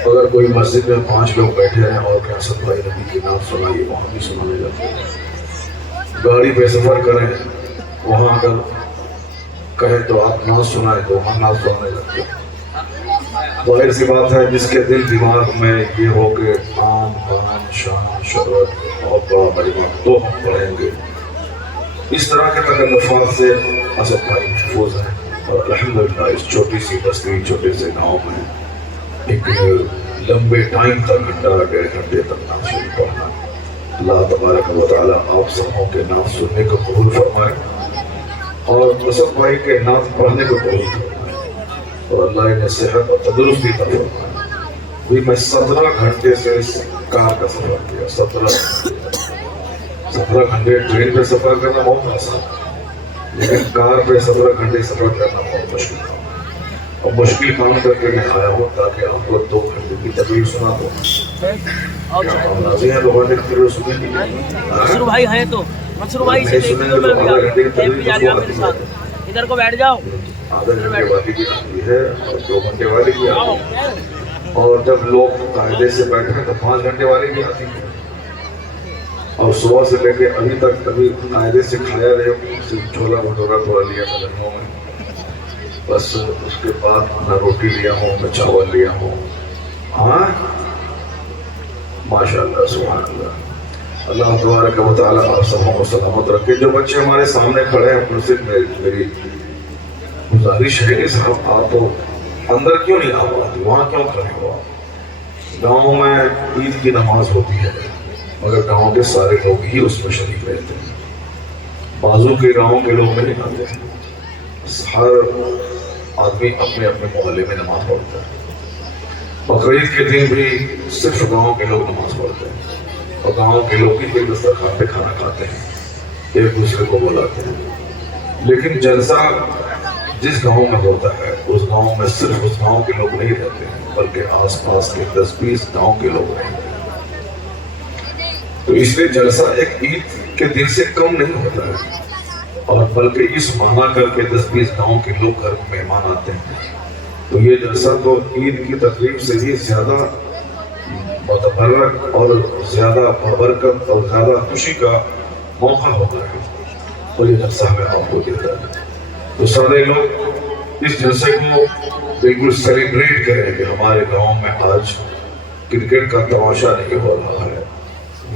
اگر کوئی مسجد میں 5 لوگ بیٹھے ہیں اور کہ اسد بھائی نبی کی نعت سنائیے، وہاں بھی سنانے جاتے ہیں۔ گاڑی پہ سفر کریں، وہاں اگر کہیں تو آپ نعت سنائیں تو وہاں نعت سنانے لگتے ہیں۔ ظاہر سی بات ہے جس کے دل دماغ میں یہ ہو کہ آن بان شان شرط اور بڑا مجمع تو ہم پڑھیں گے، اس طرح کے تکلفات سے اسد بھائی محفوظ ہیں۔ اور الحمدللہ اس چھوٹی سی بستی، چھوٹے سے گاؤں میں ایک لمبے ٹائم تک گھنٹہ 1.5 گھنٹے تک نعت شریف پڑھنا، اللہ تبارک و تعالیٰ آپ سبوں کے نعت سننے کو قبول فرمائے اور اسد بھائی کے نعت پڑھنے کو قبول فرمائے، اور اللہ انہیں صحت اور تندرستی عطا فرمائے۔ میں 17 گھنٹے سے اس کار کا سفر کیا، 17 گھنٹے ٹرین پہ سفر کرنا بہت آسان ہے، لیکن کار پہ 17 گھنٹے سفر کرنا بہت مشکل ہے، اور مشکل کام کر کے میں آیا ہوں تاکہ آپ کو 2 گھنٹے کی تقریر سنا دوں۔ منصور بھائی ہیں تو منصور بھائی سے ادھر کو بیٹھ جاؤ، آدھا گھنٹے والی بھی آتی ہے اور 2 گھنٹے والی بھی آتی ہے، اور جب لوگ قاعدے سے بیٹھے ہیں تو 5 گھنٹے والی بھی آتی ہے، اور صبح سے لے کے ابھی تک کبھی قاعدے سے کھایا رہے ہوں، چھولا بھٹورا تھوڑا لیا تھا لکھنؤ میں، بس اس کے بعد نہ روٹی لیا ہوں نہ چاول لیا ہوں۔ ہاں ماشاء اللہ سبحان اللہ، اللہ تبارک و تعالیٰ آپ سبوں کو سلامت رکھے۔ جو بچے ہمارے سامنے کھڑے ہیں ان سے میری گزارش ہے کہ صاحب آپ تو اندر کیوں نہیں آ پاتے، وہاں کیوں کھڑے ہو آپ؟ گاؤں میں عید کی نماز ہوتی ہے مگر گاؤں کے سارے لوگ ہی اس میں شریک رہتے ہیں، بازو کے گاؤں کے لوگ نہیں آتے ہیں، ہر آدمی اپنے اپنے محلے میں نماز پڑھتا ہے۔ بقرعید کے دن بھی صرف گاؤں کے لوگ نماز پڑھتے ہیں، اور گاؤں کے لوگ ہی دسترخوان پہ کھانا کھاتے ہیں، ایک دوسرے کو بلاتے ہیں۔ لیکن جلسہ جس گاؤں میں ہوتا ہے اس گاؤں میں صرف اس گاؤں کے لوگ نہیں رہتے ہیں بلکہ آس پاس کے 10-20 گاؤں کے لوگ رہتے ہیں، تو اس لیے جلسہ ایک عید کے دن سے کم نہیں ہوتا ہے، اور بلکہ اس معنی کر کے 10-20 گاؤں کے لوگ گھر میں مہمان آتے ہیں، تو یہ جلسہ تو عید کی تقریب سے بھی زیادہ متبرک اور زیادہ بابرکت اور زیادہ خوشی کا موقع ہوتا ہے، اور یہ جلسہ ہمیں آپ کو دیتا ہے۔ تو سارے لوگ اس جلسے کو بالکل سیلیبریٹ کریں کہ ہمارے گاؤں میں آج کرکٹ کا تماشا نہیں ہو رہا ہے،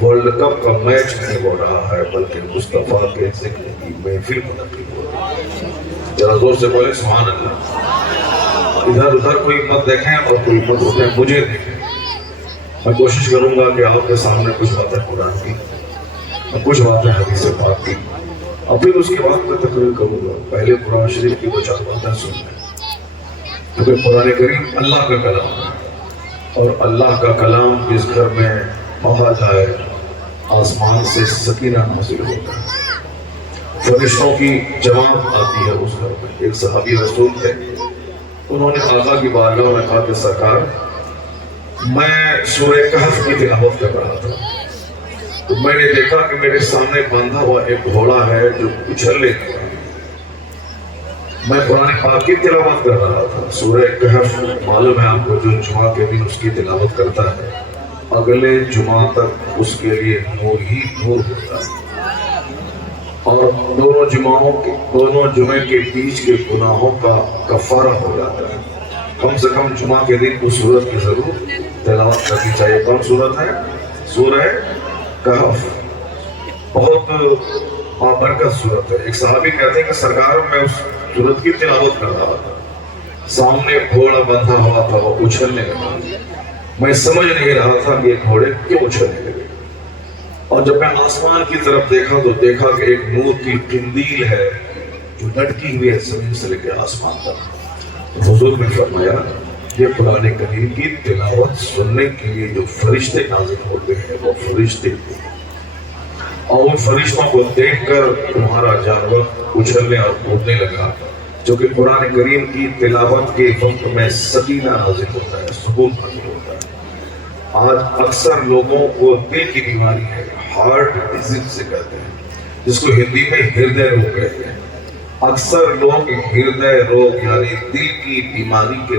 ورلڈ کپ کا میچ نہیں ہو رہا ہے، بلکہ مصطفیٰ کے ذکر کی محفل منعقد ہو رہی ہے۔ ذرا زور سے بولے سبحان اللہ۔ ادھر ادھر کوئی مت دیکھیں اور کوئی مت اٹھیں، مجھے دیکھیں۔ میں کوشش کروں گا کہ آپ کے سامنے کچھ باتیں قرآن کی اور کچھ باتیں حدیث پاک کی، اور پھر اس کے بعد میں تقریر کروں گا۔ پہلے قرآن شریف کی 2-4 باتیں سن لیں، کیونکہ قرآن کریم اللہ کا کلام ہے، اور اللہ کا کلام جس گھر میں پڑھا جائے آسمان سے سکینہ نازل ہوتا ہے، فرشتوں کی جماعت آتی ہے اس گھر میں۔ ایک صحابی رسول تھے، انہوں نے آقا کی بارگاہ میں کہا کہ سرکار میں سورہ کہف کی تلاوت کر رہا تھا، تو میں نے دیکھا کہ میرے سامنے باندھا ہوا ایک گھوڑا ہے جو اچھلنے لگا۔ میں قرآن پاک کی تلاوت کر رہا تھا، سورہ کہف معلوم ہے آپ کو، جو جمعہ کے دن اس کی تلاوت کرتا ہے اگلے جمعہ تک اس کے لیے نور ہی نور ہوتا ہے، اور دونوں جمعے کے بیچ کے گناہوں کا کفارہ ہو جاتا ہے۔ کم سے کم جمعہ کے دن اس سورت کی ضرور تلاوت کرنی چاہیے۔ کون سورت ہے؟ سورہ کہف، بہت بابرکت سورت ہے۔ ایک صحابی کہتے ہیں کہ سرکار میں اس سورت کی تلاوت کر رہا تھا، سامنے گھوڑا بندھا ہوا تھا، وہ اچھلنے لگا، میں سمجھ نہیں رہا تھا کہ یہ گھوڑے کیوں اچھلنے لگے، اور جب میں آسمان کی طرف دیکھا تو دیکھا کہ ایک نور کی قندیل ہے جو لٹکی ہوئی ہے زمین سے لے کے آسمان تک۔ حضور نے فرمایا یہ قرآن کریم کی تلاوت سننے کے لیے جو فرشتے نازل ہوتے ہیں وہ فرشتے، اور ان فرشتوں کو دیکھ کر تمہارا جانور اچھلنے اور کودنے لگا، جو کہ قرآن کریم کی تلاوت کے وقت میں سکینہ نازل ہوتا ہے، سکون نازل ہوتا ہے۔ آج اکثر لوگوں کو دل کی بیماری ہے، ہارٹ ڈیزیز سے کہتے ہیں، جس کو ہندی میں ہردے روگ کہتے ہیں۔ اکثر لوگ ہردے روگ یعنی دل کی بیماری کے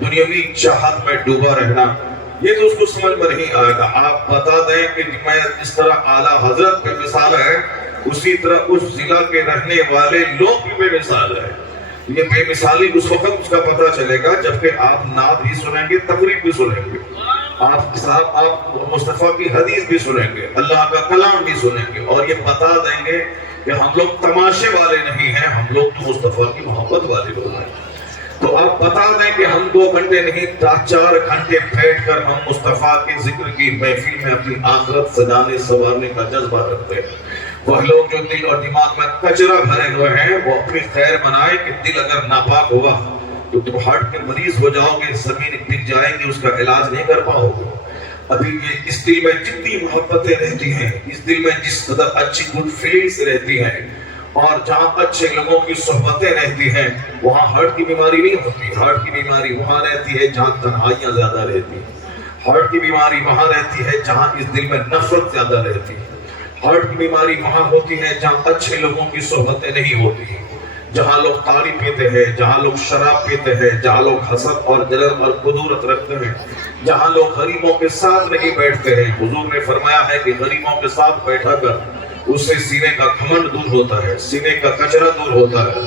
دنیاوی چاہت میں ڈوبا رہنا، یہ تو اس کو سمجھ میں نہیں آئے گا۔ آپ بتا دیں کہ میں جس طرح اعلیٰ حضرت پہ مثال ہے، اسی طرح اس ضلع کے رہنے والے لوگ بھی بے مثال ہے۔ یہ بے مثالی اس وقت اس کا پتہ چلے گا جبکہ آپ نعت بھی سنیں گے، تقریب بھی سنیں گے، آپ مصطفیٰ کی حدیث بھی سنیں گے، اللہ کا کلام بھی سنیں گے، اور یہ بتا دیں گے کہ ہم لوگ تماشے والے نہیں ہیں، ہم لوگ تو مصطفیٰ کی محبت والے لوگ ہیں۔ تو آپ بتا دیں کہ ہم 2 گھنٹے نہیں 4 گھنٹے بیٹھ کر ہم مصطفیٰ کے ذکر کی محفل میں اپنی آخرت سجانے سنوارنے کا جذبہ رکھتے ہیں۔ وہ لوگ جو دل اور دماغ میں کچرا بھرے ہوئے ہیں، وہ اپنی خیر منائے کہ دل اگر ناپاک ہوا تو تم ہارٹ کے مریض ہو جاؤ گے، زمین پک جائے گی، اس کا علاج نہیں کر پاؤ گے۔ ابھی یہ اس دل میں جتنی محبتیں رہتی ہیں، اس دل میں جس قدر اچھی گڈ فیلنگز رہتی ہیں، اور جہاں اچھے لوگوں کی صحبتیں رہتی ہیں، وہاں ہارٹ کی بیماری نہیں ہوتی۔ ہارٹ کی بیماری وہاں رہتی ہے جہاں تنہائیاں زیادہ رہتی ہیں۔ ہارٹ کی بیماری وہاں رہتی ہے جہاں اس دل میں نفرت زیادہ رہتی ہے۔ ہارٹ کی بیماری وہاں ہوتی ہے جہاں اچھے لوگوں کی صحبتیں نہیں ہوتی ہیں، جہاں لوگ تاڑی پیتے ہیں، جہاں لوگ شراب پیتے ہیں، جہاں لوگ حسد اور جلن اور قدورت رکھتے ہیں، جہاں لوگ غریبوں کے ساتھ نہیں بیٹھتے ہیں۔ حضور نے فرمایا ہے کہ غریبوں کے ساتھ بیٹھا کر اس سے سینے کا گھمنڈ دور ہوتا ہے، سینے کا کچرا دور ہوتا ہے۔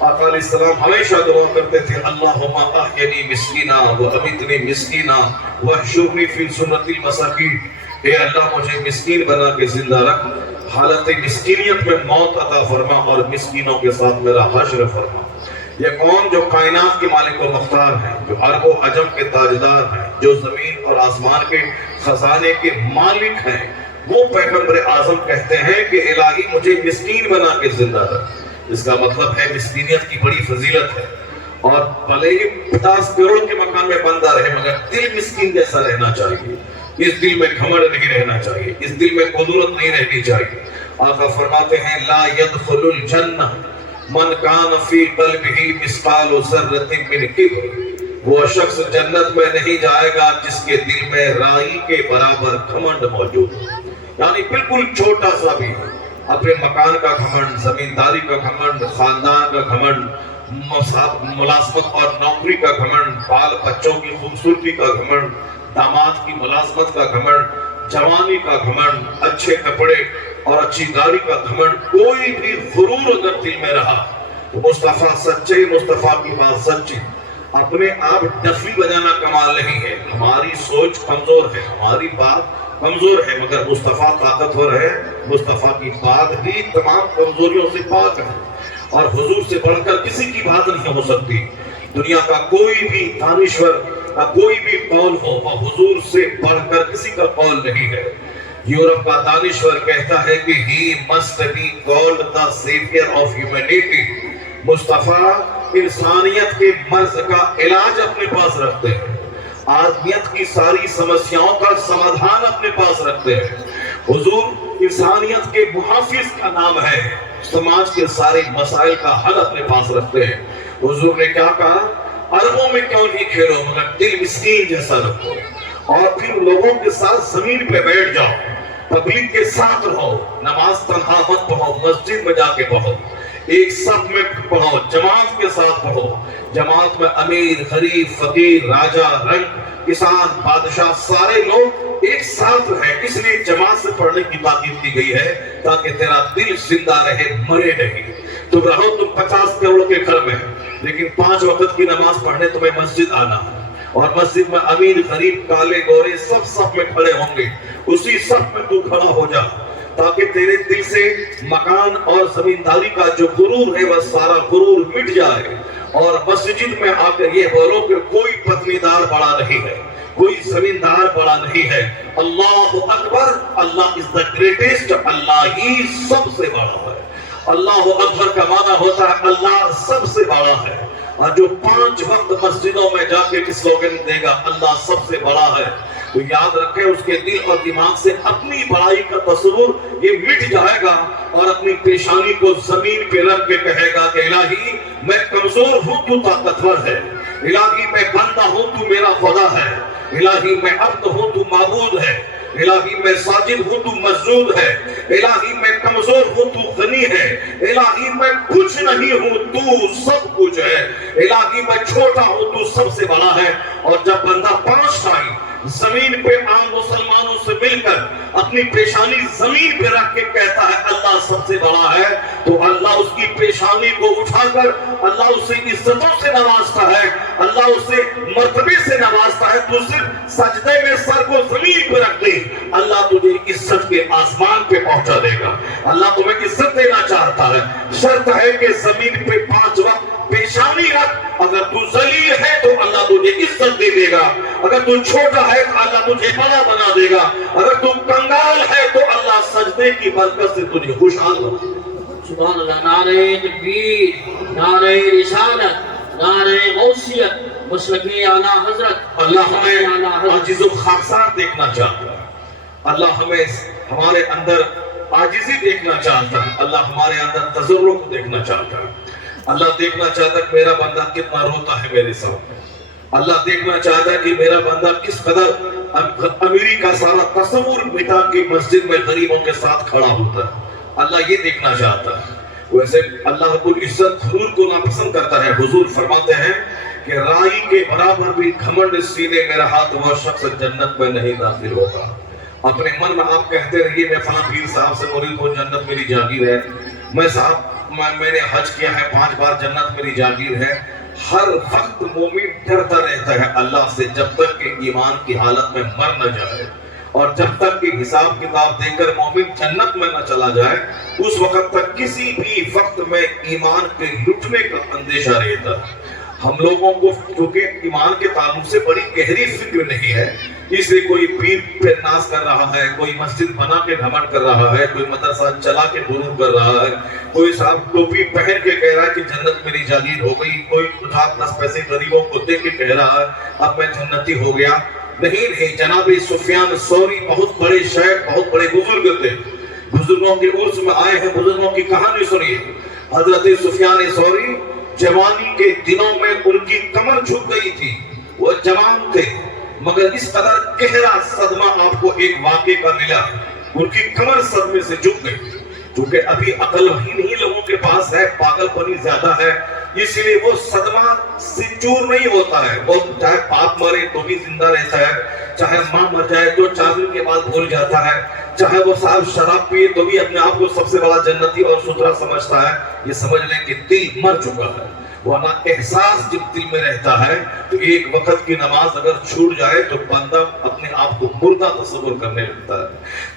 آقا علیہ السلام ہمیشہ دعا کرتے تھے، اللہم احینی مسکینا وامیتنی مسکینا واحشرنی فی زمرۃ المساکین۔ اے اللہ مجھے مسکین بنا کے زندہ رکھ، حالت مسکینیت میں موت عطا فرما، اور مسکینوں کے ساتھ میرا حشر فرما۔ یہ کون جو کائنات کے مالک و مختار ہیں، جو عرب و عجم کے تاجدار ہیں، جو زمین اور آسمان کے خزانے کے مالک ہیں، وہ پیغمبر اعظم کہتے ہیں کہ الہی مجھے مسکین بنا کے زندہ رکھ۔ اس کا مطلب ہے مسکینیت کی بڑی فضیلت ہے، اور بھلے ہی 50 کروڑ کے مکان میں بندہ رہے مگر دل مسکین جیسا رہنا چاہیے۔ اس دل میں گھمنڈ نہیں رہنا چاہیے، اس دل میں قدرت نہیں رہنی چاہیے۔ آقا فرماتے ہیں، لا يدخل الجنہ من کان فی قلبہ مثقال ذرۃ من کبر۔ وہ شخص جنت میں نہیں جائے گا جس کے دل میں رائی کے برابر گھمنڈ موجود ہے، یعنی بالکل چھوٹا سا بھی، اپنے مکان کا گھمنڈ، زمینداری کا گھمنڈ، خاندان کا گھمنڈ، ملازمت اور نوکری کا گھمنڈ، بال بچوں کی خوبصورتی کا گھمنڈ، داماد کی ملازمت کا گھمنڈ، جوانی کا گھمنڈ، اچھے کپڑے اور اچھی گاڑی کا گھمنڈ، کوئی بھی غرور اگر دل میں رہا تو مصطفیٰ سچے، مصطفیٰ کی بات سچی۔ اپنے آپ ڈفی بجانا کمال نہیں ہے، ہماری سوچ کمزور ہے، ہماری بات کمزور ہے، مگر مصطفیٰ طاقتور ہے، مصطفیٰ کی بات بھی تمام کمزوریوں سے پاک ہے، اور حضور سے بڑھ کر کسی کی بات نہیں ہو سکتی۔ دنیا کا کوئی بھی دانشور کا کوئی بھی قول ہو، وہ حضور سے بڑھ کر کسی کا قول نہیں ہے۔ یورپ کا دانشور کہتا ہے کہ he must be called the savior of humanity۔ مصطفیٰ انسانیت کے مرض کا علاج اپنے پاس رکھتے ہیں، آدمیت کی ساری سمسیاؤں کا سمادھان اپنے پاس رکھتے ہیں۔ حضور انسانیت کے محافظ کا نام ہے، سماج کے سارے مسائل کا حل اپنے پاس رکھتے ہیں۔ حضور نے کیا کہا؟ عربوں میں کیوں نہیں کھیلو مگر دل مسکین جیسا رکھو، اور پھر لوگوں کے ساتھ زمین پہ بیٹھ جاؤ، پبلک کے ساتھ رہو، نماز تنہا مت پڑھو، مسجد میں جا کے پڑھو، ایک صف میں پڑھو، جماعت کے ساتھ پڑھو۔ جماعت میں امیر، غریب، فقیر، راجہ، رنگ، کسان، بادشاہ، سارے لوگ ایک ساتھ رہیں، اس لیے جماعت سے پڑھنے کی تاکید دی گئی ہے تاکہ تیرا دل زندہ رہے، مرے نہیں۔ تم رہو تم 50 کروڑ کے گھر میں، لیکن 5 وقت کی نماز پڑھنے تمہیں مسجد آنا ہے، اور مسجد میں امیر، غریب، کالے، گورے سب صف میں کھڑے ہوں گے، اسی صف میں تو کھڑا ہو جا تاکہ تیرے دل سے مکان اور زمینداری کا جو غرور ہے وہ سارا غرور مٹ جائے، اور مسجد میں آ کر یہ بولو کہ کوئی پتنی دار بڑا نہیں ہے، کوئی زمیندار بڑا نہیں ہے، اللہ اکبر، اللہ از the greatest، اللہ ہی سب سے بڑا ہے۔ اللہ اکبر کا معنی ہوتا ہے اللہ سب سے بڑا ہے، اور جو 5 وقت مسجدوں میں جا کے سلوگن دے گا اللہ سب سے بڑا ہے، تو یاد رکھیں اس کے دل اور دماغ سے اپنی بڑائی کا تصور یہ مٹ جائے گا، اور اپنی پیشانی کو زمین پہ رکھ کے کہے گا کہ الہی میں کمزور ہوں تو طاقتور ہے، الہی میں بندہ ہوں تو میرا خدا ہے، الہی میں عبد ہوں تو معبود ہے، الہی میں ساجد ہوں تو مسجود ہے، الہی میں کمزور ہوں تو غنی ہے، الہی میں کچھ نہیں ہوں تو سب کچھ ہے، الہی میں چھوٹا ہوں تو سب سے بڑا ہے۔ اور جب بندہ 5 ٹائم زمین پہ عام مسلمانوں سے مل کر اپنی پیشانی زمین پہ رکھ کے کہتا ہے اللہ سب سے بڑا ہے، تو اللہ اس کی پیشانی کو اٹھا کر اللہ اسے عزتوں سے نوازتا ہے، اللہ اسے مرتبے سے نوازتا ہے۔ تو صرف سجدے میں سر کو زمین پہ رکھ دے، اللہ تجھے عزت کے آسمان پہ پہنچا دے گا۔ اللہ تمہیں عزت دینا چاہتا ہے، شرط ہے کہ زمین پہ 5 وقت پیشانی رکھ۔ اگر تو ذلیل ہے تو اللہ تجھے عزت دے گا، اگر تو چھوٹا ہے تو اللہ تجھے بڑا بنا دے گا، اگر تو کنگال ہے تو اللہ سجدے کی برکت سے تجھے خوشحال بنا دے گا۔ سبحان اللہ، نعرہ تکبیر، نعرہ رسالت، نعرہ غوثیت، مسلک اعلیٰ حضرت۔ اللہ ہمیں عاجز و خاکسار دیکھنا چاہتا ہے، اللہ ہمیں ہمارے اندر عاجزی دیکھنا چاہتا ہے، اللہ ہمارے اندر تضرع کو دیکھنا چاہتا ہے، اللہ دیکھنا چاہتا ہے کہ میرا بندہ کتنا روتا ہے میرے سامنے، اللہ دیکھنا چاہتا ہے کہ میرا بندہ کس قدر امیری کا سارا تصور مٹا کے مسجد میں غریبوں کے ساتھ کھڑا ہوتا ہے، اللہ یہ دیکھنا چاہتا ہے۔ ویسے اللہ رب العزت غرور کو ناپسند کرتا ہے۔ حضور فرماتے ہیں کہ رائی کے برابر بھی گھمنڈ سینے میں رہا تو وہ شخص جنت میں نہیں داخل ہوگا۔ اپنے من میں آپ کہتے رہیے میں فلاں پیر صاحب سے مرید ہوں، جنت میری جاگیر ہے، میں نے حج کیا ہے 5 بار، جنت میری جاگیر ہے۔ ہر وقت مومن ڈرتا رہتا ہے اللہ سے جب تک کہ ایمان کی حالت میں مر نہ جائے، اور جب تک کہ حساب کتاب دے کر مومن جنت میں نہ چلا جائے اس وقت تک کسی بھی وقت میں ایمان کے لٹنے کا اندیشہ رہتا ہے۔ ہم لوگوں کو کیونکہ ایمان کے تعلق سے بڑی گہری فکر نہیں ہے، اس لیے کوئی پیر پہ ناز کر رہا ہے، کوئی مسجد بنا کے گھمنڈ کر رہا ہے، کوئی مدرسہ چلا کے غرور کر رہا ہے، کوئی صاحب ٹوپی پہن کے کہہ رہا ہے کہ جنت میری جاگیر ہو گئی، کوئی 10 پیسے غریبوں کو دے کے کہہ رہا ہے اب میں جنتی ہو گیا۔ نہیں، جناب سفیان ثوری بہت بڑے شیخ، بہت بڑے بزرگ تھے، بزرگوں کے عرس میں آئے ہیں، بزرگوں کی کہانی سنیے۔ حضرت سفیان ثوری جوانی کے دنوں میں ان کی کمر جھک گئی تھی، وہ جوان تھے مگر اس قدر گہرا صدمہ آپ کو ایک واقعے کا ملا، ان کی کمر صدمے سے جھک گئی، کیونکہ ابھی عقل ہی نہیں لوگوں کے پاس ہے، پاگل پنی زیادہ ہے، اس لیے وہ صدمہ سے چور نہیں ہوتا ہے۔ وہ چاہے باپ مرے تو بھی زندہ رہتا ہے، چاہے ماں مر جائے تو 4 دن کے بعد بھول جاتا ہے، چاہے وہ صاحب شراب پیے تو بھی اپنے آپ کو سب سے بڑا جنتی اور ستھرا سمجھتا ہے۔ یہ سمجھ لیں کہ دل مر چکا ہے، ورنہ احساس جب دل میں رہتا ہے تو ایک وقت کی نماز اگر چھوٹ جائے تو بندہ اپنے آپ کو مردہ تصور کرنے لگتا ہے۔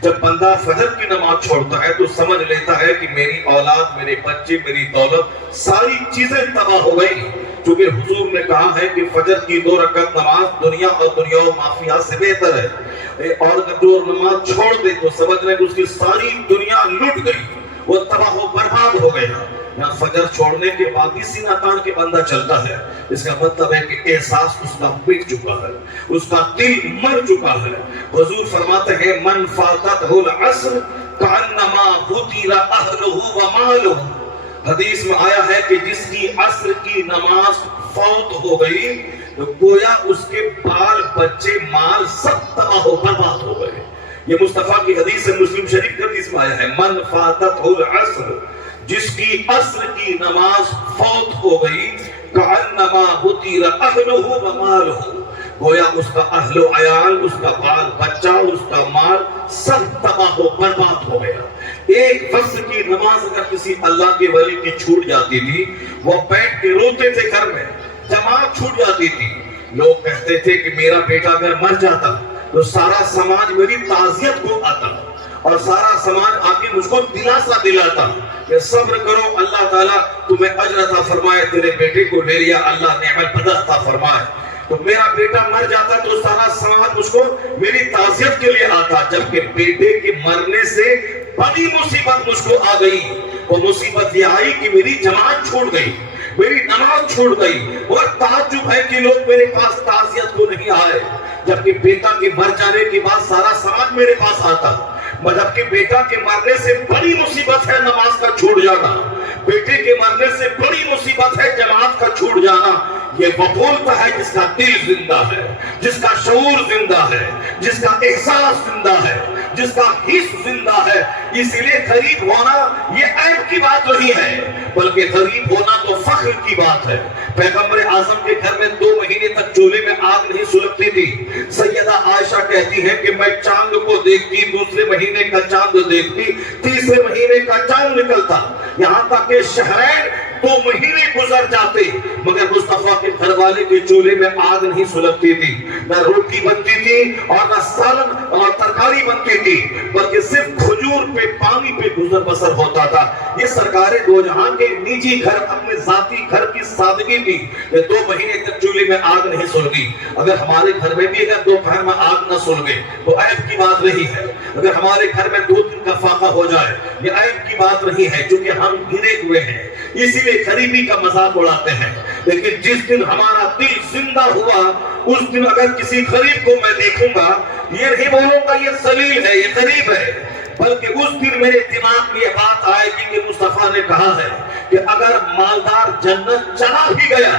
جب بندہ فجر کی نماز چھوڑتا ہے تو سمجھ لیتا ہے کہ میری اولاد، میرے بچے، میری دولت، ساری چیزیں تباہ ہو گئی، کیونکہ حضور نے کہا ہے کہ فجر کی 2 رکعت نماز دنیا اور دنیا و مافیہ سے بہتر ہے، اور اگر جو نماز چھوڑ دے تو سمجھ لیں کہ اس کی ساری دنیا لٹ گئی، وہ تباہ و برباد ہو گیا۔ یا فجر چھوڑنے کے بعد بھی سینہ تان کے بندہ چلتا ہے، اس کا مطلب ہے کہ احساس اس کا مٹ چکا ہے، اس کا دل مر چکا ہے۔ حضور فرماتے ہیں من فاتتہ العصر کانما قتل اہلہ ومالہ، حدیث میں آیا ہے کہ جس کی عصر کی نماز فوت ہو گئی تو گویا اس کے بال بچے مال سب تباہ و برباد ہو گئے۔ یہ مصطفیٰ کی حدیث ہے، مسلم شریف کی حدیث میں آیا ہے من فاتتہ العصر، جس کی عصر کی نماز فوت ہو گئی کانما قتل اہلہ ومالہ، گویا اس کا اہل و عیال، اس کا بال بچہ، اس کا مال سب تباہ و برباد ہو گیا۔ ایک فجر کی نماز اگر کسی اللہ کے ولی کی چھوٹ جاتی تھی، وہ بیٹھ کے روتے تھے، گھر میں جماعت چھوٹ جاتی تھی، لوگ کہتے تھے کہ میرا بیٹا اگر مر جاتا تو سارا سماج میری تعزیت کو آتا اور سارا سماج آ کے مجھ کو دلاسا دلاتا کہ صبر کرو، اللہ تعالیٰ تمہیں اجر عطا فرمائے، تیرے بیٹے کو لے لیا، اللہ نعمت بدل عطا فرمائے۔ تو میرا بیٹا مر جاتا تو سارا سماج مجھ کو میری تعزیت کے لیے آتا، جبکہ بیٹے کے مرنے سے بڑی مصیبت مجھ کو آ گئی۔ وہ مصیبت یہ آئی کہ میری جماعت چھوڑ گئی، میری نماز چھوڑ گئی، اور تعجب ہے کہ لوگ میرے پاس تعزیت کو نہیں آئے، جبکہ بیٹا کے مر جانے کے بعد سارا سماج میرے پاس آتا۔ جبکہ بیٹا کے مرنے سے بڑی مصیبت ہے نماز کا چھوڑ جانا، بیٹے کے مرنے سے بڑی مصیبت ہے جماعت کا چھوڑ جانا۔ یہ وہ بولتا ہے جس کا دل زندہ ہے، جس کا شعور زندہ ہے، جس کا احساس زندہ ہے، جس کا حس زندہ ہے۔ اسی لیے غریب ہونا یہ عیب کی بات نہیں ہے، بلکہ غریب ہونا تو فخر کی بات ہے۔ پیغمبر اعظم کے گھر میں 2 مہینے تک چولہے میں آگ نہیں سلگتی تھی۔ سیدہ عائشہ کہتی ہے کہ میں چاند کو دیکھتی، دوسرے مہینے کا چاند دیکھتی، تیسرے مہینے کا چاند نکلتا، یہاں تک کہ شہرین 2 مہینے گزر جاتے مگر مصطفیٰ کے گھر والے کے چولہے میں آگ نہیں سلگتی تھی، نہ روٹی بنتی تھی اور نہ سالن اور ترکاری بنتی تھی، بلکہ صرف کھجور پہ پانی پہ گزر بسر ہوتا تھا۔ یہ سرکار دو جہاں کے نجی گھر، اپنے ذاتی گھر کی سادگی تھی کہ 2 مہینے تک چولہے میں آگ نہیں سلگی۔ اگر ہمارے گھر میں بھی اگر دوپہر میں آگ نہ سلگے تو عیب کی بات نہیں ہے۔ اگر ہمارے گھر میں 2 دن کا فاقہ ہو جائے یہ عیب کی بات نہیں ہے، چونکہ ہم گرے ہوئے ہیں، اسی لیے غریبی کا مذاق اڑاتے ہیں۔ لیکن جس دن ہمارا دل زندہ ہوا اس دن اگر کسی غریب کو میں دیکھوں گا یہ نہیں بولوں گا یہ ذلیل ہے، یہ غریب ہے، بلکہ اس دن میرے دماغ میں یہ بات آئے گی کہ مصطفیٰ نے کہا ہے کہ اگر مالدار جنت چلا بھی گیا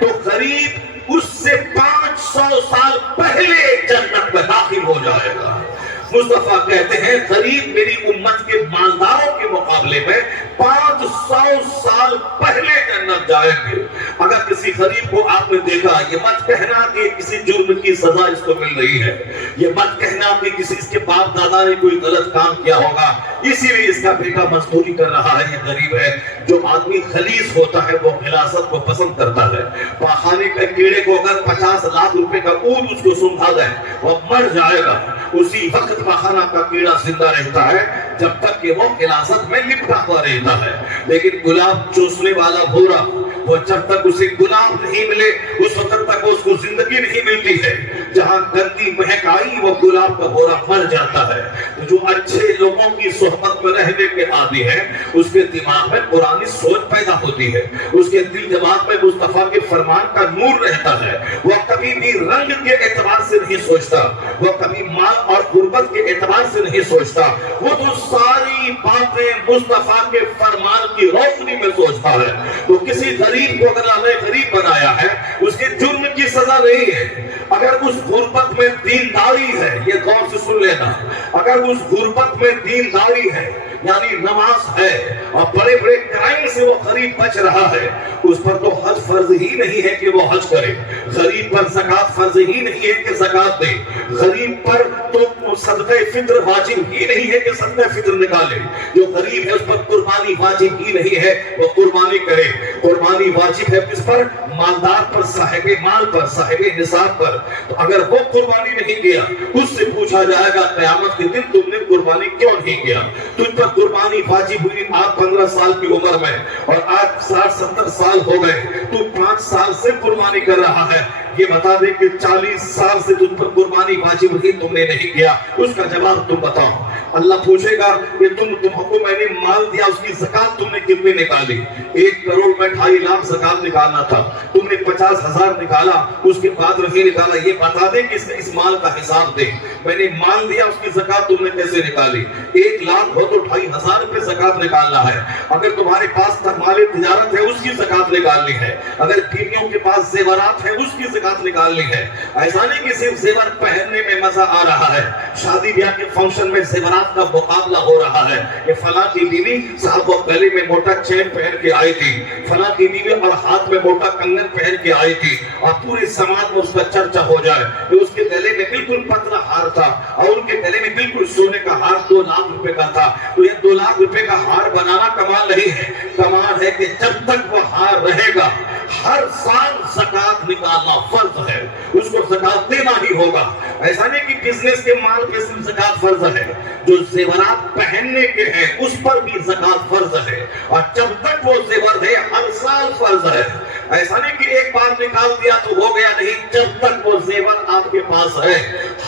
تو غریب اس سے 500 سال پہلے جنت میں داخل ہو جائے گا۔ مصطفیٰ کہتے ہیں غریب میری امت کے مالداروں کے مقابلے میں 500 سال پہلے جنت جائیں گے۔ اگر کسی غریب کو آپ نے دیکھا یہ مت کہنا کہ کسی جرم کی سزا اس کو مل رہی ہے، یہ مت کہنا کہ کسی اس کے باپ دادا نے کوئی غلط کام کیا ہوگا اسی لیے اس کا بیٹا مزدوری کر رہا ہے، یہ غریب ہے۔ جو آدمی خلیص ہوتا ہے وہ خلاصت کو پسند کرتا ہے۔ پاخانے کے کیڑے کو اگر 50 لاکھ روپے کا اونٹ اس کو سونگھا دے وہ مر جائے گا، اسی وقت پاخانہ کا کیڑا زندہ رہتا ہے جب تک کہ وہ خلاصت میں لپٹا ہوا رہتا ہے۔ لیکن گلاب چوسنے والا بھورا وہ جب تک اسے گلاب نہیں ملے اس وقت تک اس کو زندگی نہیں ملتی ہے۔ جہاں گندی مہک آئی وہ گلاب کا بھورا مر جاتا ہے۔ جو اچھے لوگوں کی صحبت میں رہنے کے عادی ہے اس کے دماغ میں قرآنی سوچ پیدا ہوتی ہے، اس کے دل دماغ میں مصطفیٰ کے فرمان کا نور رہتا ہے۔ وہ کبھی بھی رنگ کے اعتبار سے نہیں سوچتا، وہ کبھی مال اور غربت کے اعتبار سے نہیں سوچتا، وہ تو ساری باتیں مصطفیٰ کے فرمان کی روشنی میں سوچتا ہے۔ تو کسی غریب کو اگر اللہ نے غریب بنایا ہے اس کے جرم کی سزا نہیں ہے، اگر اس غربت میں دینداری ہے، یہ غور سے سن لینا، اگر اس غربت میں دینداری ہے یعنی نماز ہے اور بڑے بڑے کرائم سے وہ غریب بچ رہا ہے، اس پر تو حج فرض ہی نہیں ہے کہ وہ حج کرے، غریب پر زکوٰۃ فرض ہی نہیں ہے کہ زکوٰۃ دے، غریب پر تو صدقہ فطر واجب ہی نہیں ہے کہ صدقہ فطر نکالے، جو غریب ہے اس پر قربانی واجب ہی نہیں ہے وہ قربانی کرے۔ قربانی واجب ہے کس پر؟ مالدار پر، صاحب مال پر، صاحب نصاب پر۔ تو اگر وہ قربانی نہیں کیا اس سے پوچھا جائے گا قیامت کے دن تم نے قربانی کیوں نہیں کیا؟ تجھ پر قربانی واجب ہوئی آپ 15 سال کی عمر میں اور آج 60-70 سال ہو گئے، تو 5 سال سے قربانی کر رہا ہے، یہ بتا دے کہ 40 سال سے تجھ پر قربانی واجب ہوئی تم نے نہیں کیا، اس کا جواب تم بتاؤ۔ اللہ پوچھے گا کہ تم کو میں نے مال دیا اس کی زکاة تم نے کتنی نکالی؟ 1 کروڑ میں 2.5 لاکھ زکاة نکالنا تھا، تم نے 50,000 نکالا، اس کے بعد نہیں نکالا، یہ بتا دے کہ اس مال کا حساب دے، میں نے مال دیا اس کی زکاة تم نے کیسے نکالی؟ 1 لاکھ ہو تو 2,500 روپے زکاة نکالنا ہے، اگر تمہارے پاس مال تجارت ہے اس کی زکاة نکالنی ہے، اگر بیویوں کے پاس زیورات ہے اس کی زکاة نکالنی ہے۔ ایسا نہیں کہ صرف زیور پہننے میں مزہ آ رہا ہے، شادی بیاہ کے فنکشن میں زیورات کا مقابلہ ہو رہا ہے کہ فلاں کی بیوی صاحب وہ گلے میں موٹا چین پہن کے آئی تھی، فلاں کی بیوی اور ہاتھ میں موٹا کنگن پہن کے آئی تھی، اور پورے سماج میں اس کا چرچا ہو جائے کہ اس کے گلے میں بالکل پتلا ہار تھا اور ان کے گلے میں بالکل سونے کا ہار 2 لاکھ روپے کا تھا۔ تو یہ 2 لاکھ روپے کا ہار بنانا کمال نہیں ہے، کمال ہے کہ جب تک وہ ہار رہے گا ہر سال زکاة نکالنا فرض ہے، اس کو زکاة دینا ہی ہوگا۔ ایسا نہیں کہ بزنس کے مال پہ صرف زکاة فرض ہے، جو زیورات پہننے کے ہیں اس پر بھی زکاة فرض ہے، اور جب تک وہ زیور ہے ہر سال فرض ہے۔ ایسا نہیں کہ ایک بار نکال دیا تو ہو گیا، نہیں، جب تک وہ زیور آپ کے پاس ہے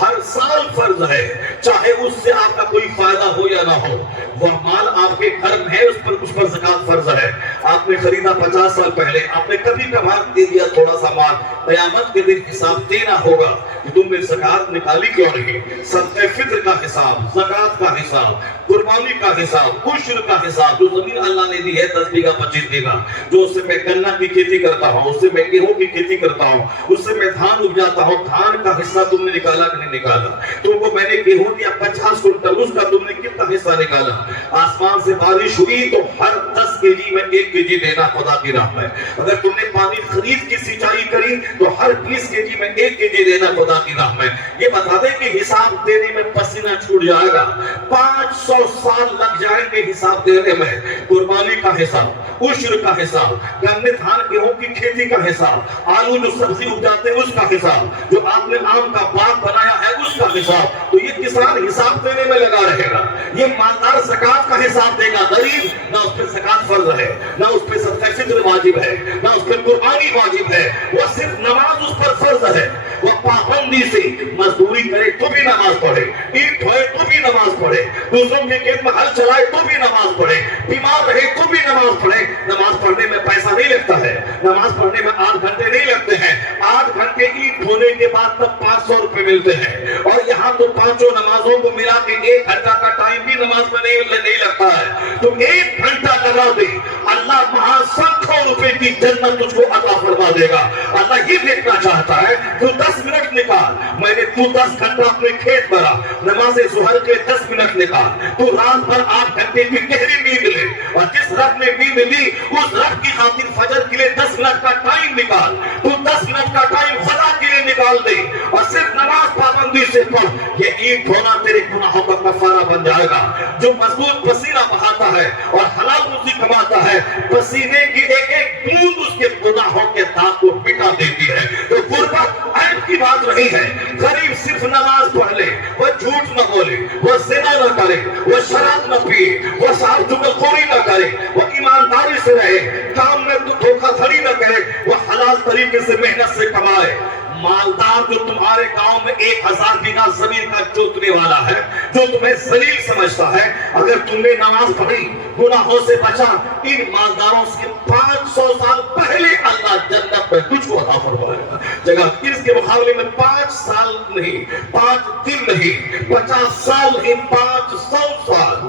ہر سال فرض ہے، چاہے اس سے آپ کا کوئی فائدہ ہو یا نہ ہو، وہ مال آپ کے گھر میں ہے اس پر زکاة فرض ہے۔ آپ آپ نے خریدا 50 سال پہلے, آپ نے کبھی کبھار دے دیا تھوڑا سا مال, قیامت کے دن حساب دینا ہوگا کہ تم نے زکات نکالی کیوں نہیں. صدقہ فطر کا حساب, زکات کا حساب, قربانی کا حساب, عشر کا حساب. جو زمین اللہ نے دی ہے 10 بیگھہ 25 بیگھہ, جو اس سے میں گنا کی کھیتی کرتا ہوں, اس سے میں گیہوں کی کھیتی کرتا ہوں, اس سے میں دھان اگاتا ہوں, دھان کا حصہ تم نے نکالا کہ نہیں نکالا. تم کو میں نے گیہوں دیا 50 کنٹل, اس کا تم نے کتنا حصہ نکالا. آسمان سے بارش ہوئی تو ہر 10 کے جی میں 1 کے جی دینا خدا کی راہ میں. اگر تم نے پانی خرید کی سینچائی کری تو ہر 20 کے جی میں 1 کے جی دینا خدا کی راہ میں. یہ بتا دیں کہ حساب دینے میں پسینہ چھوٹ جائے گا, 500 سال لگ جائیں گے حساب دینے میں. قربانی کا حساب, عشر کا حساب, گنے دھان گیہوں کی کھیتی کا حساب, آلو جو سبزی اگاتے ہیں اس کا حساب, جو آپ نے آم کا باغ بنایا ہے اس کا حساب. تو یہ کسان حساب دینے میں لگا رہے گا. یہ مالدار زکات کا حساب دے گا. غریب نہ اس پہ زکات فرض ہے, نہ اس پہ صدقہ فطر واجب ہے, نہ اس پہ قربانی واجب ہے. وہ صرف نماز اس پر فرض ہے. وہ پابندی سے مزدوری کرے تو بھی نماز پڑھے, اینٹ ڈھوئے تو بھی نماز پڑھے, دوسروں کے کھیت میں ہل چلائے تو بھی نماز پڑھے, بیمار رہے تو بھی نماز پڑھے. نماز پڑھنے میں پیسہ نہیں لگتا ہے, نماز پڑھنے میں 8 گھنٹے نہیں لگتے ہیں. 8 گھنٹے اینٹ دھونے کے بعد تب 500 روپے ملتے ہیں. اور یہاں تو 5 نمازوں کو ملا کے 1 گھنٹہ کا ٹائم بھی نماز میں نہیں لگتا ہے. تو 1 گھنٹہ لگا دے, اللہ وہاں 100 روپے کی جنت تجھ کو عطا فرما دے گا. اللہ یہ دیکھنا چاہتا ہے تو 10 منٹ نکال. میں نے تو 10 گھنٹہ اپنے کھیت بھرا, نماز ظہر کے 10 منٹ نکال. تو رات بھر 8 گھنٹے کی گہری نیند لے, اور جس رب نے نیند لی اس رب کی خاطر فجر کے لیے 10 منٹ کا ٹائم نکال. تو 10 منٹ کا ٹائم خدا کے لیے نکال دے, اور صرف نماز پابندی سے پڑھ. یہ اینٹ دھونا تیرے گناہوں کا کفارہ بن جائے گا. جو مضبوط پسینہ بہاتا ہے اور حلال روزی کماتا ہے, پسینے کی ایک ایک بوند اس کے گناہوں کے داغ کو مٹا دیتی ہے. تو غربت عیب کی بات نہیں ہے. غریب صرف نماز پڑھ لے, وہ جھوٹ نہ بولے, وہ زنا نہ کرے, وہ شراب نہ پیے, وہ صاحب چغلخوری نہ کرے, وہ ایمانداری سے رہے, کام میں تو دھوکہ دھڑی نہ کرے, وہ حلال طریقے سے محنت سے کمائے. مالدار جو تمہارے گاؤں میں 1000 بیگھہ زمین کا جوتنے والا ہے, جو تمہیں ذلیل سمجھتا ہے, اگر تم نے نماز پڑھی, گناہوں سے بچا, ان مالداروں سے 500 سال پہلے اللہ جنت میں تجھ کو عطا فرمائے گا جگہ. اس کے مقابلے میں 5 سال نہیں, 5 دن نہیں, 50 سال نہیں, 500 سال,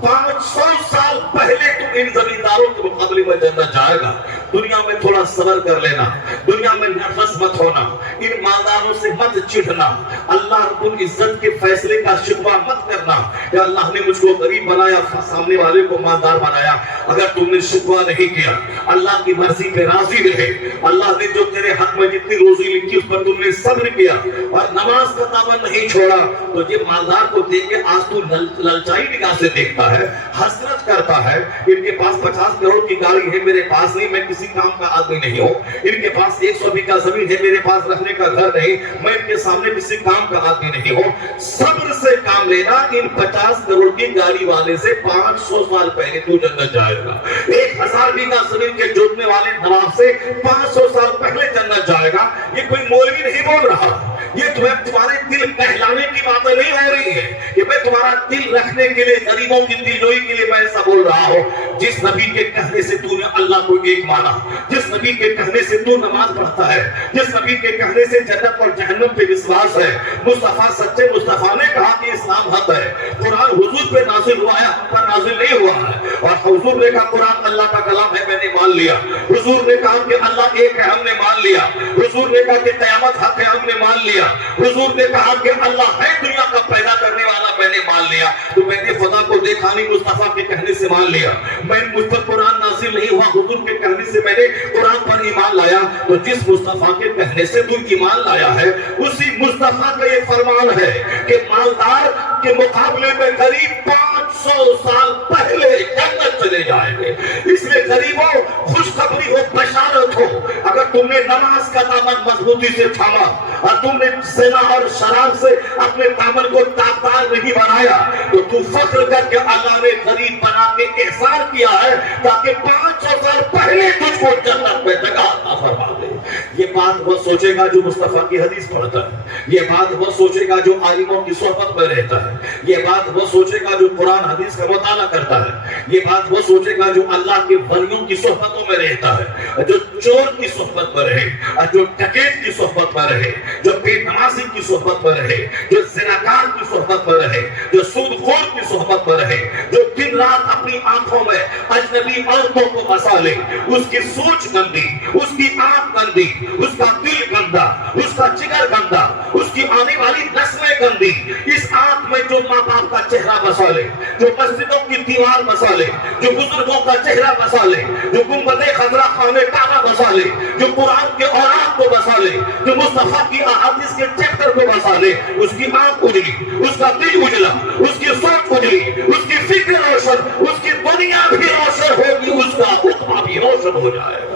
500 سال پہلے تم ان زمینداروں کے مقابلے میں جنت جائے گا. دنیا میں تھوڑا صبر کر لینا, دنیا میں نرفز مت ہونا, ان مالداروں سے مت چڑھنا, اللہ رب العزت کے فیصلے کا شکوہ مت کرنا کہ اللہ نے مجھ کو غریب بنایا, سامنے والے کو مالدار بنایا. اگر تم نے شکوہ نہیں کیا, اللہ کی مرضی پہ راضی رہے, اللہ نے جو تیرے حق میں جتنی روزی لکھی اس پر تم نے صبر کیا اور نماز کا دامن نہیں چھوڑا, تو یہ مالدار کو دیکھ کے آج تو للچائی نگاہ سے دیکھتا ہے, حسرت کرتا ہے. ان کے پاس 50 کروڑ کی گاڑی ہے, میرے پاس نہیں, میں کسی کام کا آدمی نہیں ہوں. ان کے پاس 100 بیگھہ زمین ہے, میرے پاس رہنے کا گھر نہیں, میں ان کے سامنے کسی کام کا آدمی نہیں ہوں. صبر سے کام لینا. ان 50 کروڑ کی گاڑی والے سے 500 سال پہلے تو جنت جائے گا. 1000 بیگھہ زمین کے جوتنے والے نواب سے 500 سال پہلے جنت جائے گا. یہ کوئی مولوی نہیں بول رہا, یہ تمہارے دل بہلانے کی باتیں نہیں ہو رہی ہے. یہ میں تمہارا دل رکھنے کے لیے, غریبوں کی دلجوئی کے لیے میں ایسا بول رہا ہوں. جس نبی کے کہنے سے تو نے اللہ کو ایک مانا, جس نبی کے کہنے سے تو نماز پڑھتا ہے, جس نبی کے کہنے سے جنت اور جہنم پہ وشواس ہے, مصطفیٰ سچے مصطفیٰ نے کہا کہ اسلام حق ہے. قرآن حضور پہ نازل ہوا ہے, ہم پر نازل نہیں ہوا ہے. اور حضور نے کہا قرآن اللہ کا کلام ہے, میں نے مان لیا. حضور نے کہا کہ اللہ ایک ہے, ہم نے مان لیا. حضور نے کہا کہ قیامت حق ہے, ہم نے مان لیا. حضور نے کہا کہ اللہ ہے دنیا کا پیدا کرنے والا, میں نے مان لیا. تو میں نے خدا کو دیکھا نہیں, مصطفیٰ کے کہنے سے مان لیا. میں مجھ پر قرآن نازل نہیں ہوا, حضور کے کہنے سے میں نے قرآن پر ایمان لایا. تو جس مصطفیٰ کے کہنے سے تو ایمان لایا ہے, اسی مصطفیٰ کا یہ فرمان ہے کہ مالدار کے مقابلے میں غریب 500 سال پہلے جنت چلے جائیں گے. اس لیے غریبوں خوشخبری ہو, بشارت ہو. اگر تم نے نماز کا دامن مضبوطی سے تھاما اور تم نے زنا اور شراب سے اپنے دامن کو داغدار نہیں بنایا, تو تو فخر کر کے اللہ نے غریب بنا کے احسان کیا ہے تاکہ 500 سال پہلے تجھ کو جنت میں جگہ عطا فرما دے. یہ بات وہ سوچے گا جو مصطفیٰ کی حدیث پڑھتا ہے، یہ بات وہ سوچے گا جو عالموں کی صحبت میں رہتا ہے، یہ بات وہ سوچے گا جو قرآن حدیث کا مطالعہ کرتا ہے، یہ بات وہ سوچے گا جو اللہ کے ولیوں کی صحبتوں میں رہتا ہے، جو چور کی صحبت میں رہے، جو ڈکیت کی صحبت میں رہے، جو بے نمازی کی صحبت میں رہے، جو زناکار کی صحبت میں رہے، جو سود خور کی صحبت میں رہے، جو دن رات اپنی آنکھوں میں اجنبی عورتوں کو بسا لے، اس کی سوچ گندی، اس کی آنکھ گندی، اس کا دل گندا، اس کا جگر گندا، اس کی آنے والی نسلیں گندی، اس آنکھ میں جو ماں باپ کا چہرہ بسا لے، جو مسجدوں کی دیوار بسا لے، جو بزرگوں کا چہرہ بسا لے، جو گنبد خضرا خانہ کعبہ بسا لے، جو قرآن کے اوراد کو بسا لے، جو مصطفیٰ کی احادیث کے چیپٹر کو بسا لے، اس کی آنکھ اجلی، اس کا دل اجلا، اس کی سوچ اجلی، اس کی فکر روشن، اس کی دنیا بھی روشن ہوگی، اس کا عقبہ بھی روشن ہو جائے گا۔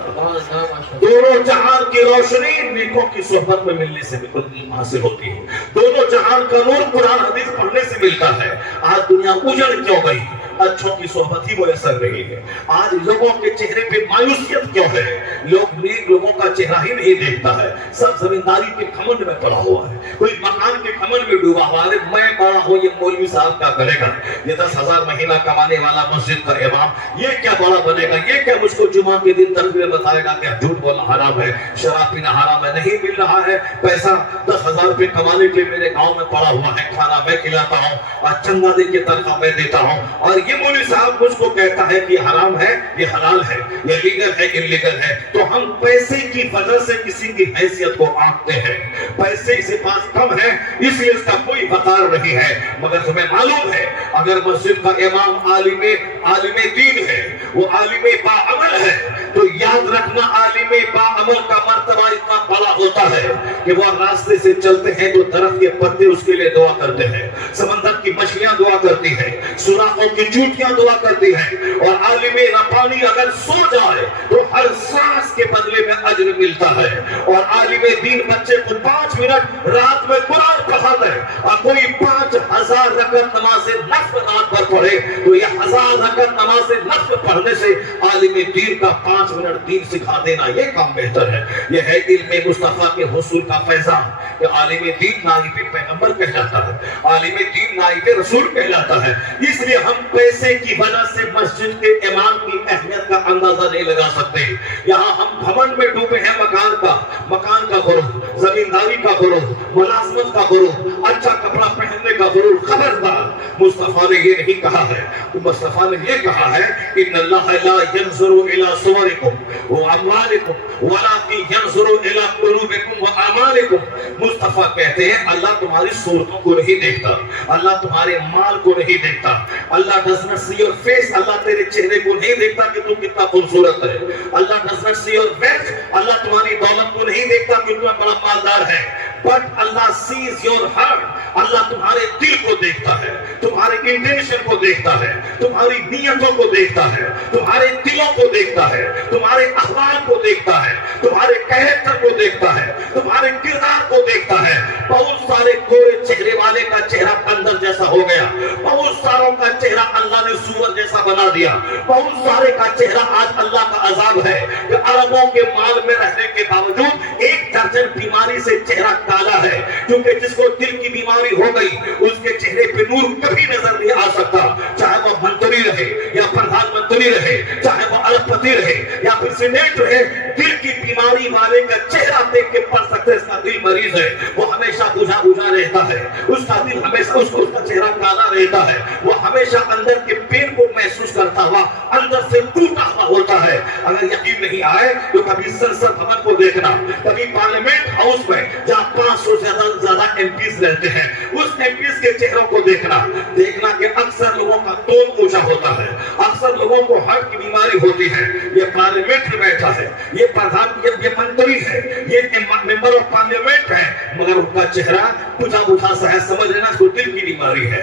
دونوں جہان کی روشنی نیکوں کی صحبت میں ملنے سے حاصل ہوتی ہے، دونوں جہان کا نور قرآن حدیث پڑھنے سے ملتا ہے۔ آج دنیا اجڑ کیوں گئی؟ اچھوں کی صحبت ہی میسر رہی ہے۔ آج لوگوں کے چہرے پہ مایوسیت کیوں ہے؟ لوگ نیک لوگوں کا چہرہ ہی نہیں دیکھتا ہے، سب زمینداری کے گھمنڈ میں پڑا ہوا ہے، کوئی مکان کے گھمنڈ میں ڈوبا ہوا ہے، میں بڑا ہوں یہ مولوی صاحب کیا کرے گا، یہ 10,000 مہینہ کمانے والا مسجد کا امام یہ کیا بڑا بنے گا، یہ کیا مجھ کو جمعہ کے دن تقریر بتائے گا کہ جھوٹ بولنا حرام ہے، شراب پینا حرام ہے، نہیں مل رہا ہے پیسہ 10,000 روپے کمانے کے میرے گاؤں میں پڑا ہوا ہے، کھانا میں کھلاتا ہوں اور چندہ دے کے تنخواہ میں دیتا ہوں، اور یہ مولوی صاحب مجھ کو کہتا ہے کہ یہ حرام ہے، یہ حلال ہے، یہ لیگل ہے، انلیگل ہے۔ تو ہم پیسے کی وجہ سے کسی کی حیثیت کو آنکتے ہیں، پیسے اسے پاس کم ہے اس لیے اس کا کوئی وقار نہیں ہے، مگر تمہیں معلوم ہے اگر مسجد کا امام عالم دین ہے، وہ عالم باعمل ہے، تو یاد رکھنا عالم باعمل کا مرتبہ اتنا بڑا ہوتا ہے کہ وہ راستے سے چلتے ہیں تو درخت کے پتے اس کے لیے دعا کرتے ہیں، سمندر کی مچھلیاں دعا کرتی ہیں، سوراخوں کی چوٹیاں دعا کرتی ہیں، اور عالم ربانی اگر سو جائے تو ہر سانس کے بدلے میں اجر ملتا ہے، اور عالم دین بچے کو 5 منٹ رات میں قرآن پڑھاتا ہے، اور کوئی 5,000 رکعت نماز نفل رات پر پڑھے تو یہ 1000 رکعت نماز نفل پڑھنے سے عالم دین کا 5 منٹ دین سکھا دینا یہ کام بہتر ہے۔ یہ ہے علم مصطفیٰ کے حصول کا فیضان کہ عالم دین نائب پیغمبر کہلاتا ہے، عالم دین نائب رسول کہلاتا ہے۔ اس لیے ہم پیسے کی وجہ سے مسجد کے امام کی اہمیت کا اندازہ نہیں لگا سکتے۔ یہاں ہم گھمنڈ میں ڈوبے ہیں مکان کا غرور، زمینداری کا غرور، ملازمت کا غرور، اچھا کپڑا پہننے کا غرور۔ خبردار، مصطفیٰ نے یہ نہیں کہا ہے، مصطفیٰ نے یہ کہا ہے ان اللہ لا ينظر الى صورکم واموالکم ولکن ينظر الى قلوبکم واعمالکم۔ مصطفیٰ کہتے ہیں اللہ تمہاری صورتوں کو نہیں دیکھتا، اللہ تمہارے مال کو نہیں دیکھتا، اللہ does not see your face، اللہ تیرے چہرے کو نہیں دیکھتا کہ تو کتنا خوبصورت ہے، اللہ does not see your wealth، اللہ تمہاری دولت کو نہیں دیکھتا کہ تم بڑا مالدار ہے، but Allah sees your heart، اللہ تمہارے دل کو دیکھتا ہے، تمہارے انٹینشن کو دیکھتا ہے، تمہاری نیتوں کو دیکھتا ہے، تمہارے دلوں کو دیکھتا ہے، تمہارے احوال کو دیکھتا ہے، تمہارے کریکٹر کو دیکھتا ہے، تمہارے کردار کو دیکھتا ہے۔ بہت سارے گورے چہرے والے کا چہرہ بندر جیسا ہو گیا، بہت ساروں کا چہرہ اللہ نے سور جیسا بنا دیا، بہت سارے کا چہرہ آج اللہ کا عذاب ہے کہ عربوں کے مال میں رہنے کے باوجود 1 درجن بیماری سے چہرہ کالا ہے، کیونکہ جس کو دل کی بیماری ہو گئی اس کے چہرے پہ نور کبھی نظر نہیں آ سکتا، چاہے وہ منتری رہے یا پردھان منتری رہے، چاہے وہ ارب پتی رہے یا پھر سینیٹ رہے، دل کی بیماری والے کا چہرہ دیکھ کے پڑھ سکتے اس کا دل مریض ہے، وہ ہمیشہ بجھا رہتا ہے، اس کا دل ہمیشہ اس کا چہرہ کالا رہتا ہے، وہ ہمیشہ اندر کے پین کو محسوس کرتا ہوا اندر سے ٹوٹا ہوا ہوتا ہے۔ اگر یقین نہیں آئے تو کبھی سنسد بھون کو دیکھنا، کبھی پارلیمنٹ ہاؤس میں جہاں 500 سے زیادہ ایم پیز رہتے ہیں اس ایم پیز کے چہروں کو دیکھنا کہ اکثر لوگوں کا تون اونچا ہوتا ہے، اکثر لوگوں کو ہارٹ کی بیماری ہوتی ہے۔ یہ پارلیمنٹ میں بیٹھا ہے، یہ پردھان، یہ منتری ہے، یہ ممبر آف پارلیمنٹ ہے، مگر ان کا چہرہ بجھا سا ہے، سمجھ لینا اس کو دل کی بیماری ہے۔